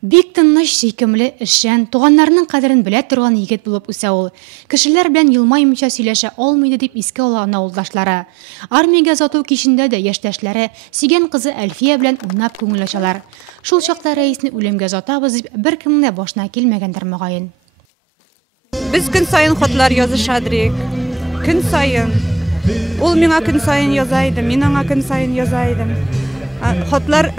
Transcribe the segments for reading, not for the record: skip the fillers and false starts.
Бик тыныч, сөйкемле, эшчән, туганнарның кадерен белә торган егет булып үсә ул. Кешеләр белән елмаймыйча сөйләшә алмыйды дип искә ала авылдашлары. Армиягә озату кичендә дә яшьтәшләре сөйгән кызы Әлфия белән уйнап күңел ачалар. Шул чакта рәисне үлемгә озатабыз дип беркемнең дә башына килмәгәндер мөгаен. Без көн сайын хатлар язышадырык. Көн сайын. Ул миңа көн сайын яза иде, мин аңа көн сайын яза идем. Хатлар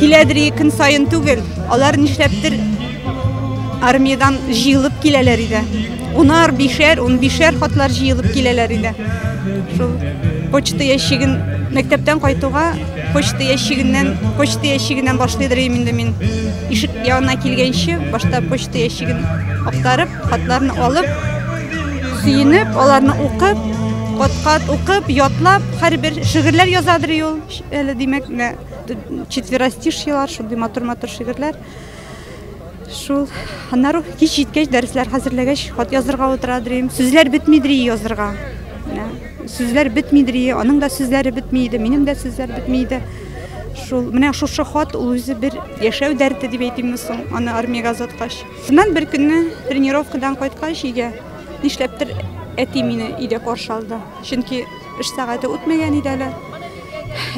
киләдер көн сайын түгел. Алар нишләптер армиядан җыелып киләләр иде. 10-15 хатлар җыелып киләләр иде. Шул почта ящигын мәктәптән кайтуга почта ящигеннән башлыйдыр инде мин. Ишек янына килгәнче башта почта ящигын актарып, хатларны алып, сөенеп, аларны укып, кат-кат укып, ятлап, һәрбер шигырьләр язадыр ул. Әле димәк, четверостишьелар, шундый матур-матур шигырьләр. Шул аннары кич җиткәч дәресләр хәзерләгәч хат язырга утырадыр. Сүзләр бетмидер язырга. Сүзләр бетмидер, аның да сүзләре бетмиде, минем дә сүзләр бетмиде. Шул менә шушы хат ул үзе бер яшәү дәрте дип әйтимме соң, аны армиягә озаткач. Шуннан бер көнне тренировкадан кайткач өйгә нишләптер әти мине өйдә каршы алды. Чөнки эш сәгате үтмәгән иде әле.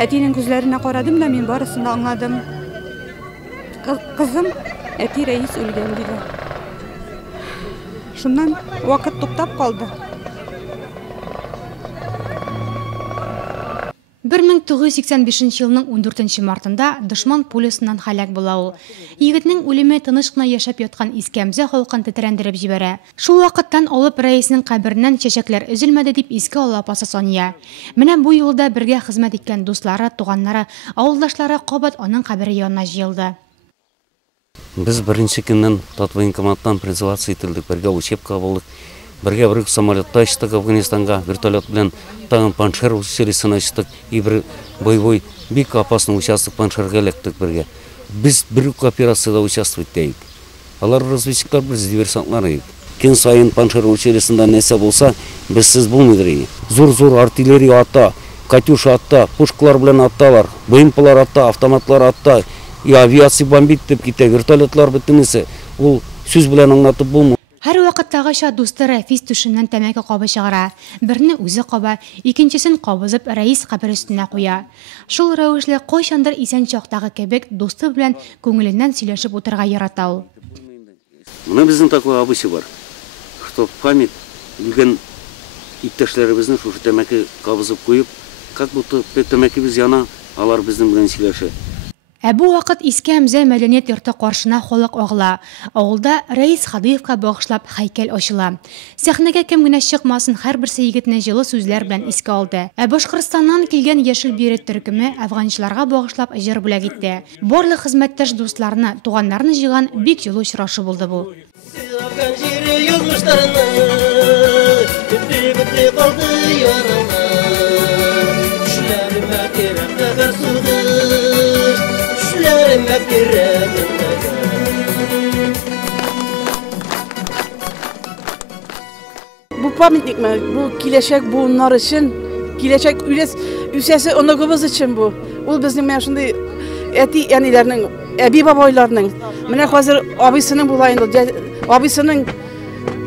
Әтинең күзләренә карадым да мин барысын да аңладым. Кызым, әти рәис үлгән диде. Шуннан вакыт туктап калды. 1985 елның 14 мартында дошман пулесыннан һәлак була ул. Егетнең үлеме тыныч кына яшәп яткан Искәмзә халкын тетрәндереп җибәрә. Шул вакыттан алып рәиснең кабереннән чәчәкләр өзелмәде дип искә ала апасы Сания. Менә бу юлда бергә хезмәт иткән дуслары, туганнары, авылдашлары кабат аның кабере янына җыелды. Без беренче көннән Татвоенкоматтан призывация ителдек, бергә учебка булдык. Бергә бер самолетта очтык Афганистанга, вертолет белән тагын Паншер училищесына очтык. И бер боевой бик опасный участок Паншерга электик бергә. Без бер операциядә участвовать итәйек. Алар разведчиклар, без диверсантлар идек. Көн сайын Паншер училищесында нәрсә булса, безсез булмыйдыр иде. Зур-зур артиллерия ата, Катюша ата, пушкалар белән аталар, БМПлар ата, автоматлар ата, и авиация бомбит дип китә, вертолетлар бөтенесе. Ул сүз белән аңлатып булмый. Һәр вакыттагыча дусты Рәфис түшеннән тәмәке кабы чыгара. Берне үзе каба, икенчесен кабызып рәис кабер өстенә куя. Шул рәвешле кайчандыр исән чактагы кебек дусты белән күңеленнән сөйләшеп утырга ярата ул. Менә безнең такой абыйсы бар. Что память үлгән иптәшләребезне шушы тәмәке кабызып куеп, как будто тәмәкебез яна, алар безнең белән сөйләшә. Бу вакыт Искәмзә мәдәният йорты каршына халык агыла. Авылда Рәис Хадыевка багышлап һәйкәл ачыла. Сәхнәгә кем генә чыкмасын, һәрберсе егетне җылы сүзләр белән искә алды. Башкортстаннан килгән Яшел Берет төркеме афганчыларга багышлап җыр бүләк итте. Барлык хезмәттәш дусларны, туганнарны җыйган бик җылы очрашу булды бу. Bu pamятник mi? Bu kileşek bunlar için, kileşek üsesi onlarımız için bu. O bizim yaşında eti yenilerinin, ebi babaylarının. Mene hazır abisinin bulayında, abisinin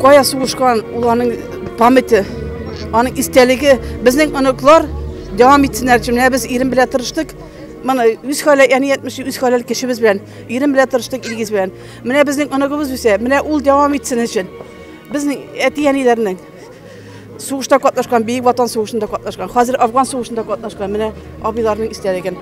koyası uçkan ulanın pameti, onun isteliği bizim onuklar devam etsinler için. Biz irim bile tırıştık. Mana 100 hale yani 100 halelik kişimiz bilen, 20 bile tırıştık ilgiz bilen. Mene bizim onukımız üse, mene ul devam etsin için. Bizning eti yenilerinin soğuşta katlaşkan, Büyük Vatan soğuşunda katlaşkan, hazır Afgan soğuşunda katlaşkan, mene abilarının istediğin.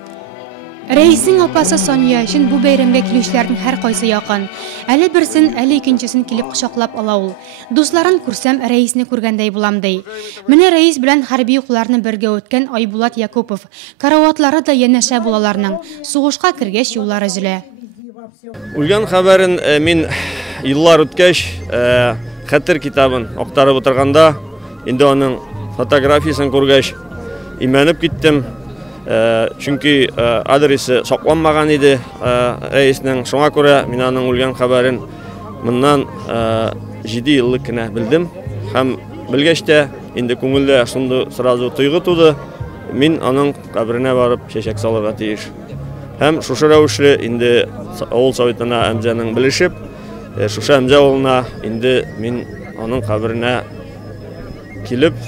Рәиснең апасы Сония өчен бу бәйрәмгә килүчеләрнең һәр кайсы якын. Әле берсен, әле икенчесен килеп кочаклап ала ул. Дусларын күрсәм, рәисне күргәндәй булам ди. Менә рәис белән хәрби укуларны бергә үткән Айбулат Якупов. Караватлары да янәшә булаларның. Сугышка кергәч юллар өзелә. Үлгән хәбәрен мин еллар үткәч хәтер китабын актарып утырганда, инде аның фотографиясын күргәч имәнеп киттем. Çünkü adresi saklanmagan idi reisinin. Şuna göre min aның үлгән хәбәрен bundan 7 yıllık bildim. Hem bilgeç de indi күңелдә шунда сразу тойгы туды. Min aның каберine барып чәчәк салырга тиеш. Һәм шушы рәвешле инде авыл советына әмҗәнең белешеп, шушы әмҗә авылына инде мин аның каберенә килеп,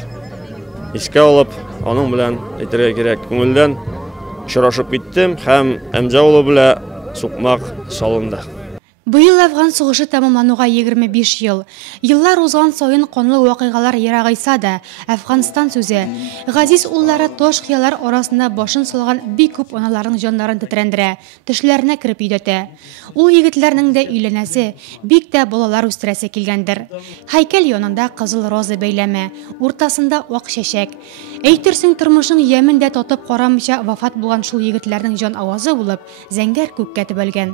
искә алып, аның белән әйтергә кирәк, күңелдән очрашып киттем һәм әмҗә авылы белән сукмак салынды. Быйыл Афган сугышы тәмамлануга 25 ел. Йыллар узган сайын канлы вакыйгалар ерагайса да, Әфганстан сүзе газиз уллары тош кыялар арасында башын салган бик күп аналарның җаннарын тетрәндерә, төшләренә кирип йөдәтә. Ул егетләрнең дә өйләнәсе, бик тә балалар үстерәсе килгәндер. Һәйкәл янында кызыл роза бәйләме, уртасында ак чәчәк. Әйтерсең, тормышның ямендә татып карамыйча вафат булган шул егетләрнең җан авазы булып, зәңгәр күккә төбәлгән.